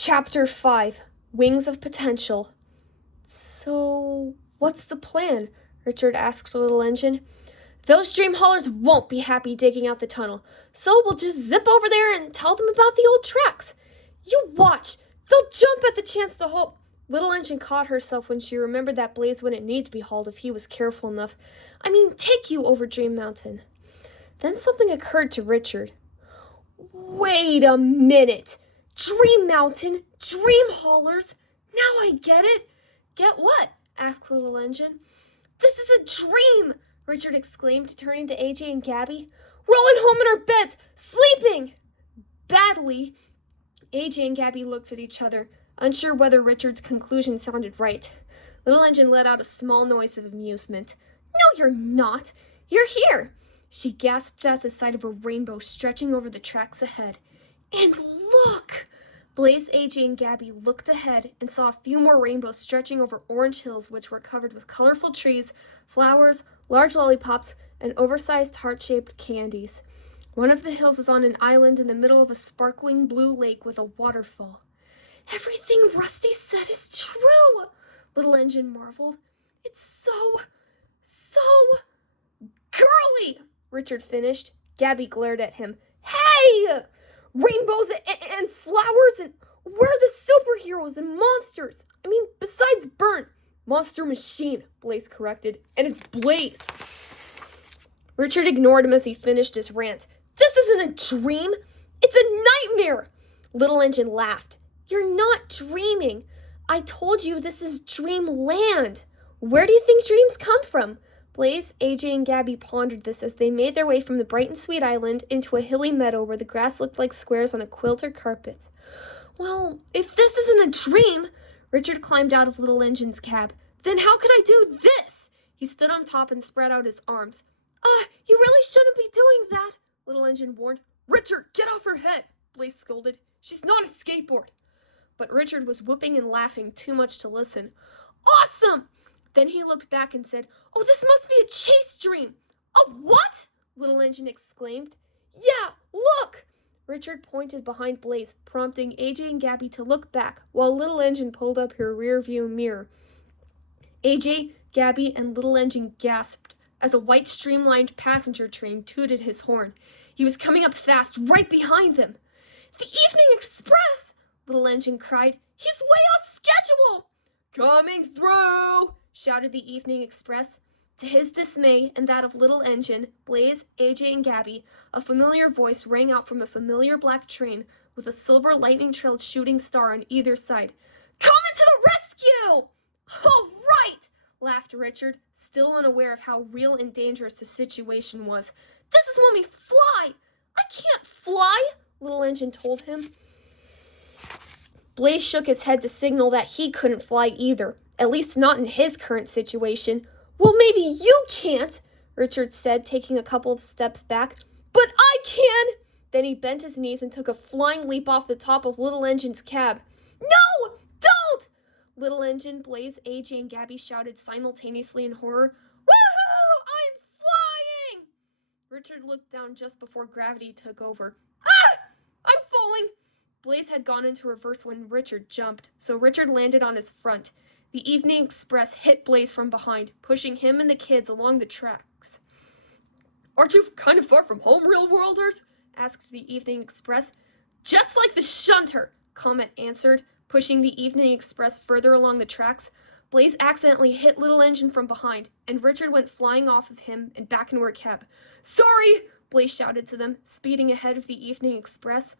Chapter 5, Wings of Potential. So, what's the plan? Richard asked Little Engine. Those dream haulers won't be happy digging out the tunnel, so we'll just zip over there and tell them about the old tracks. You watch! They'll jump at the chance to haul. Little Engine caught herself when she remembered that Blaze wouldn't need to be hauled if he was careful enough. Take you over Dream Mountain. Then something occurred to Richard. Wait a minute! Dream Mountain, dream haulers. Now I get it. Get what? Asked Little Engine. This is a dream, Richard exclaimed, turning to AJ and Gabby. We're all at home in our beds, sleeping. Badly. AJ and Gabby looked at each other, unsure whether Richard's conclusion sounded right. Little Engine let out a small noise of amusement. No, you're not. You're here. She gasped at the sight of a rainbow stretching over the tracks ahead. And look! Blaze, AJ, and Gabby looked ahead and saw a few more rainbows stretching over orange hills which were covered with colorful trees, flowers, large lollipops, and oversized heart-shaped candies. One of the hills was on an island in the middle of a sparkling blue lake with a waterfall. Everything Rusty said is true, Little Engine marveled. It's so girly, Richard finished. Gabby glared at him. Hey! Rainbows and flowers, and we're the superheroes and monsters. Besides Burnt. Monster Machine, Blaze corrected, and it's Blaze. Richard ignored him as he finished his rant. This isn't a dream. It's a nightmare. Little Engine laughed. You're not dreaming. I told you this is dreamland. Where do you think dreams come from? Blaze, AJ, and Gabby pondered this as they made their way from the bright and sweet island into a hilly meadow where the grass looked like squares on a quilt or carpet. Well, if this isn't a dream, Richard climbed out of Little Engine's cab. Then how could I do this? He stood on top and spread out his arms. You really shouldn't be doing that, Little Engine warned. Richard, get off her head, Blaze scolded. She's not a skateboard. But Richard was whooping and laughing too much to listen. Awesome! Then he looked back and said, Oh, this must be a chase dream. A what? Little Engine exclaimed. Yeah, look! Richard pointed behind Blaze, prompting AJ and Gabby to look back, while Little Engine pulled up her rear-view mirror. AJ, Gabby, and Little Engine gasped as a white streamlined passenger train tooted his horn. He was coming up fast, right behind them. The Evening Express! Little Engine cried. He's way off schedule! Coming through! Shouted the Evening Express. To his dismay and that of Little Engine, Blaze, AJ, and Gabby, a familiar voice rang out from a familiar black train with a silver lightning-trailed shooting star on either side. Coming to the rescue! All right, laughed Richard, still unaware of how real and dangerous the situation was. This is when we fly! I can't fly, Little Engine told him. Blaze shook his head to signal that he couldn't fly either, at least not in his current situation. Well, maybe you can't, Richard said, taking a couple of steps back. But I can! Then he bent his knees and took a flying leap off the top of Little Engine's cab. No! Don't! Little Engine, Blaze, AJ, and Gabby shouted simultaneously in horror. Woohoo! I'm flying! Richard looked down just before gravity took over. Ah! I'm falling! Blaze had gone into reverse when Richard jumped, so Richard landed on his front. The Evening Express hit Blaze from behind, pushing him and the kids along the tracks. Aren't you kind of far from home, real-worlders? Asked the Evening Express. Just like the shunter, Comet answered, pushing the Evening Express further along the tracks. Blaze accidentally hit Little Engine from behind, and Richard went flying off of him and back into her cab. Sorry, Blaze shouted to them, speeding ahead of the Evening Express.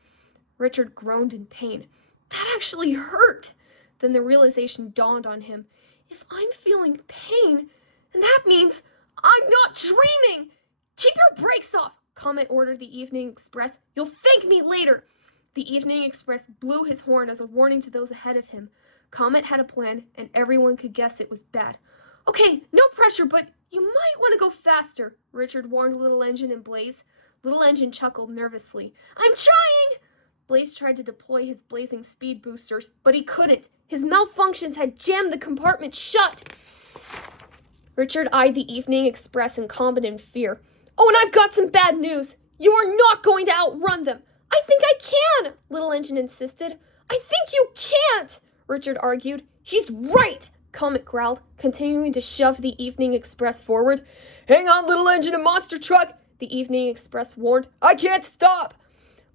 Richard groaned in pain. That actually hurt. Then the realization dawned on him. If I'm feeling pain, then that means I'm not dreaming! Keep your brakes off, Comet ordered the Evening Express. You'll thank me later. The Evening Express blew his horn as a warning to those ahead of him. Comet had a plan, and everyone could guess it was bad. Okay, no pressure, but you might want to go faster, Richard warned Little Engine and Blaze. Little Engine chuckled nervously. I'm trying! Blaze tried to deploy his blazing speed boosters, but he couldn't. His malfunctions had jammed the compartment shut. Richard eyed the Evening Express in competent fear. Oh, and I've got some bad news. You are not going to outrun them. I think I can, Little Engine insisted. I think you can't, Richard argued. He's right, Comet growled, continuing to shove the Evening Express forward. Hang on, Little Engine and Monster Truck, the Evening Express warned. I can't stop!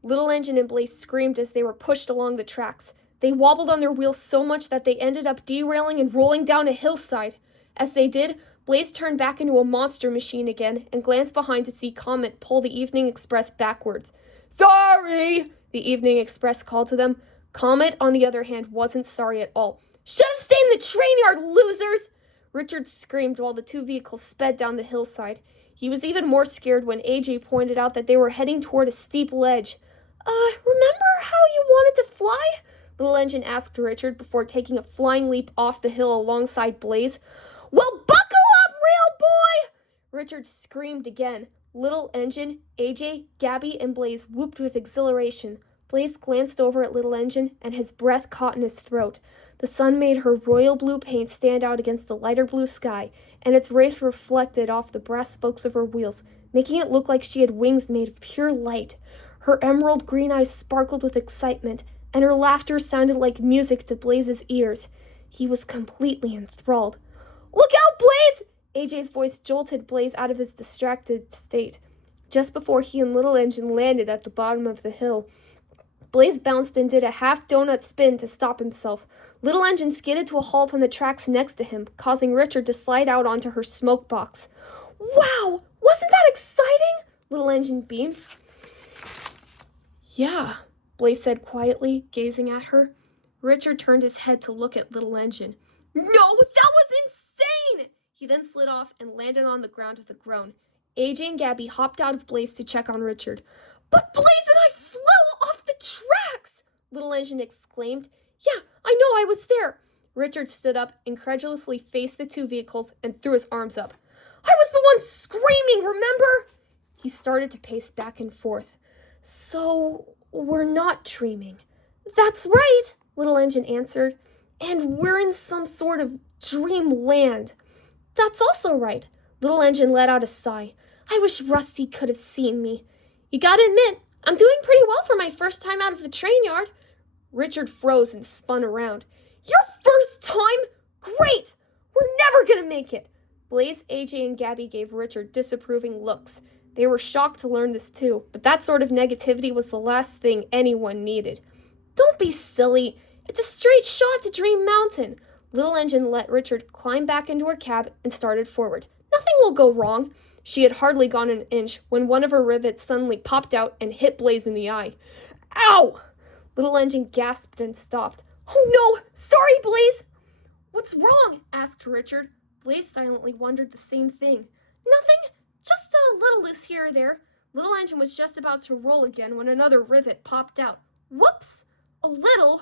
Little Engine and Blaze screamed as they were pushed along the tracks. They wobbled on their wheels so much that they ended up derailing and rolling down a hillside. As they did, Blaze turned back into a monster machine again and glanced behind to see Comet pull the Evening Express backwards. Sorry, the Evening Express called to them. Comet, on the other hand, wasn't sorry at all. Should have stayed in the train yard, losers! Richard screamed while the two vehicles sped down the hillside. He was even more scared when AJ pointed out that they were heading toward a steep ledge. Remember how you wanted to fly? Little Engine asked Richard before taking a flying leap off the hill alongside Blaze. Well, buckle up, real boy! Richard screamed again. Little Engine, AJ, Gabby, and Blaze whooped with exhilaration. Blaze glanced over at Little Engine, and his breath caught in his throat. The sun made her royal blue paint stand out against the lighter blue sky, and its rays reflected off the brass spokes of her wheels, making it look like she had wings made of pure light. Her emerald green eyes sparkled with excitement, and her laughter sounded like music to Blaze's ears. He was completely enthralled. Look out, Blaze! AJ's voice jolted Blaze out of his distracted state. Just before he and Little Engine landed at the bottom of the hill, Blaze bounced and did a half-donut spin to stop himself. Little Engine skidded to a halt on the tracks next to him, causing Richard to slide out onto her smoke box. Wow! Wasn't that exciting? Little Engine beamed. Yeah, Blaze said quietly, gazing at her. Richard turned his head to look at Little Engine. No, that was insane! He then slid off and landed on the ground with a groan. AJ and Gabby hopped out of Blaze to check on Richard. But Blaze and I flew off the tracks! Little Engine exclaimed. Yeah, I know, I was there. Richard stood up, incredulously faced the two vehicles, and threw his arms up. I was the one screaming, remember? He started to pace back and forth. So, we're not dreaming. That's right, Little Engine answered. And we're in some sort of dreamland. That's also right. Little Engine let out a sigh. I wish Rusty could have seen me. You gotta admit, I'm doing pretty well for my first time out of the train yard. Richard froze and spun around. Your first time? Great! We're never gonna make it. Blaze, AJ, and Gabby gave Richard disapproving looks. They were shocked to learn this too, but that sort of negativity was the last thing anyone needed. Don't be silly. It's a straight shot to Dream Mountain. Little Engine let Richard climb back into her cab and started forward. Nothing will go wrong. She had hardly gone an inch when one of her rivets suddenly popped out and hit Blaze in the eye. Ow! Little Engine gasped and stopped. Oh no! Sorry, Blaze! What's wrong? Asked Richard. Blaze silently wondered the same thing. Nothing. Just a little loose here or there. Little Engine was just about to roll again when another rivet popped out. Whoops! A little.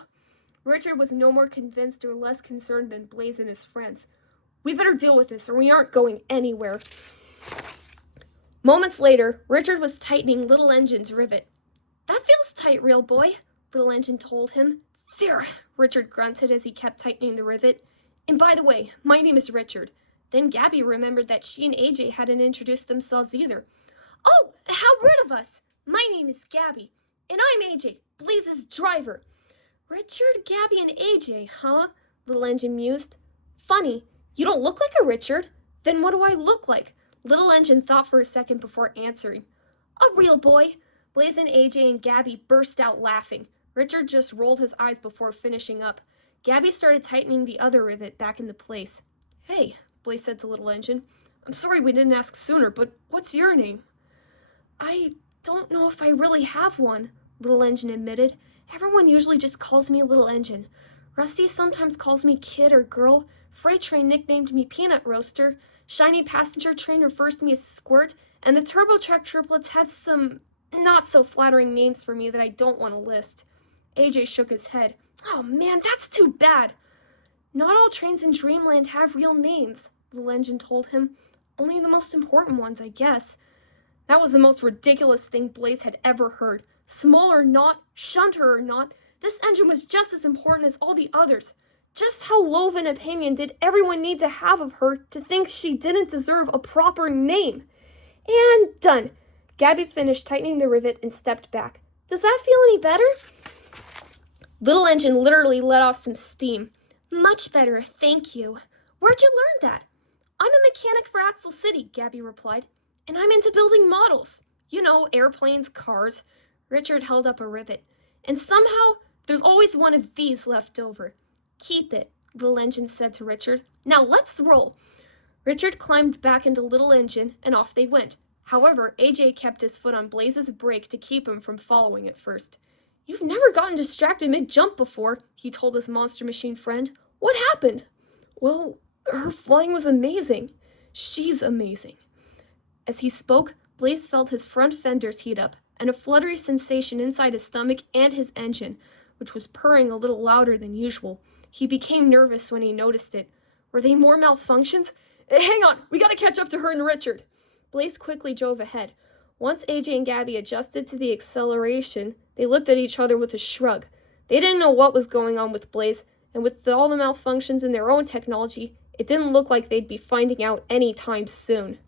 Richard was no more convinced or less concerned than Blaze and his friends. We better deal with this or we aren't going anywhere. Moments later, Richard was tightening Little Engine's rivet. That feels tight, real boy, Little Engine told him. There, Richard grunted as he kept tightening the rivet. And by the way, my name is Richard. Then Gabby remembered that she and AJ hadn't introduced themselves either. Oh, how rude of us! My name is Gabby, and I'm AJ, Blaze's driver. Richard, Gabby, and AJ, huh? Little Engine mused. Funny, you don't look like a Richard. Then what do I look like? Little Engine thought for a second before answering. A real boy. Blaze and AJ and Gabby burst out laughing. Richard just rolled his eyes before finishing up. Gabby started tightening the other rivet back into place. Hey, Blaze said to Little Engine. I'm sorry we didn't ask sooner, but what's your name? I don't know if I really have one, Little Engine admitted. Everyone usually just calls me Little Engine. Rusty sometimes calls me Kid or Girl. Freight Train nicknamed me Peanut Roaster. Shiny Passenger Train refers to me as Squirt. And the Turbo Truck triplets have some not-so-flattering names for me that I don't want to list. AJ shook his head. Oh man, that's too bad. Not all trains in Dreamland have real names, Little Engine told him. Only the most important ones, I guess. That was the most ridiculous thing Blaze had ever heard. Small or not, shunter or not, this engine was just as important as all the others. Just how low of an opinion did everyone need to have of her to think she didn't deserve a proper name? And done. Gabby finished tightening the rivet and stepped back. Does that feel any better? Little Engine literally let off some steam. Much better, thank you. Where'd you learn that? I'm a mechanic for Axel City, Gabby replied. And I'm into building models. You know, airplanes, cars. Richard held up a rivet. And somehow, there's always one of these left over. Keep it, Little Engine said to Richard. Now let's roll. Richard climbed back into Little Engine, and off they went. However, AJ kept his foot on Blaze's brake to keep him from following at first. You've never gotten distracted mid-jump before, he told his monster machine friend. What happened? Well, her flying was amazing. She's amazing. As he spoke, Blaze felt his front fenders heat up, and a fluttery sensation inside his stomach and his engine, which was purring a little louder than usual. He became nervous when he noticed it. Were they more malfunctions? Hang on, we gotta catch up to her and Richard. Blaze quickly drove ahead. Once AJ and Gabby adjusted to the acceleration, they looked at each other with a shrug. They didn't know what was going on with Blaze, and with all the malfunctions in their own technology, it didn't look like they'd be finding out any time soon.